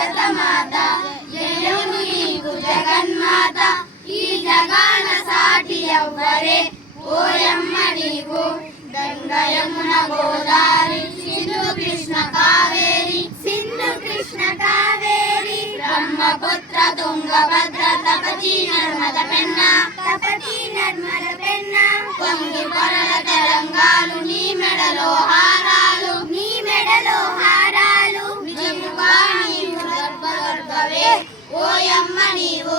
భరతమాత జయము నీకు జగన్మాత ఈ జగాన సాటి ఎవ్వరే ఓయమ్మ నీవు గంగా యమున గోదావరి సింధు కృష్ణ కావేరి బ్రహ్మపుత్ర తుంగభద్ర తపతి నర్మద పెన్న పొంగి పొరల తెలంగాలు నీ మెడలో హారాలు నిజముగా నీవు గర్భగర్భవే ఓయమ్మ నీవు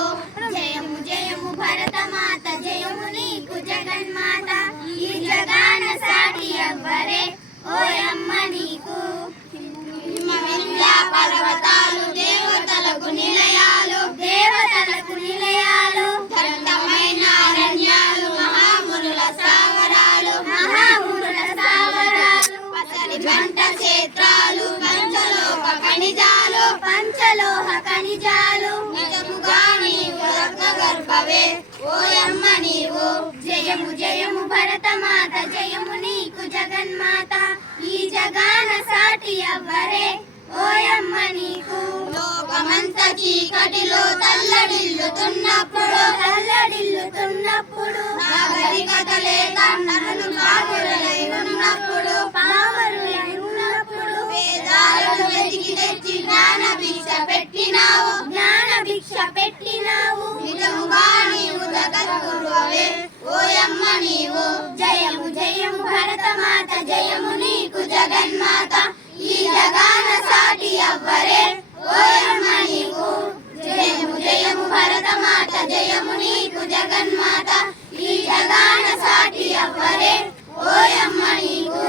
జయము జయము భరతమాత జయము నీకు జగన్మాత ఈ జగాన సాటి ఎవ్వరే ఓయమ్మ నీకు వింధ్యా పర్వతాలు దేవతలకు నిలయాలు దట్టమైన అరణ్యాలు మహామునుల స్థావరాలు పసరి పంట క్షేత్రాలు పంచలోహ ఖనిజాలు నిజముగా నీవు రత్నగర్భవే ఓయమ్మ నీవు జయము జయము భరతమాత జయము నీకు జగన్మాత ఈ జగాన సాటి ఎవ్వరే ఓయమ్మ నీకు లోకమంత చీకటిలో తల్లడిల్లుతున్నప్పుడు నాగరికతలే కన్నులు పాములై ఉన్నప్పుడు వేదాలను వెతికి తెచ్చి జ్ఞాన భిక్ష పెట్టినావు నిజముగా నీవు జగద్గురువే ఓయమ్మ నీవు జయము జయము భరతమాత జయము నీకు జగన్మాత ఈ జగాన సాటి ఎవ్వరే ఓయమ్మ నీవు జయము జయము భరతమాత జయము నీకు జగన్మాత ఈ జగాన సాటి ఎవ్వరే ఓయమ్మ నీవు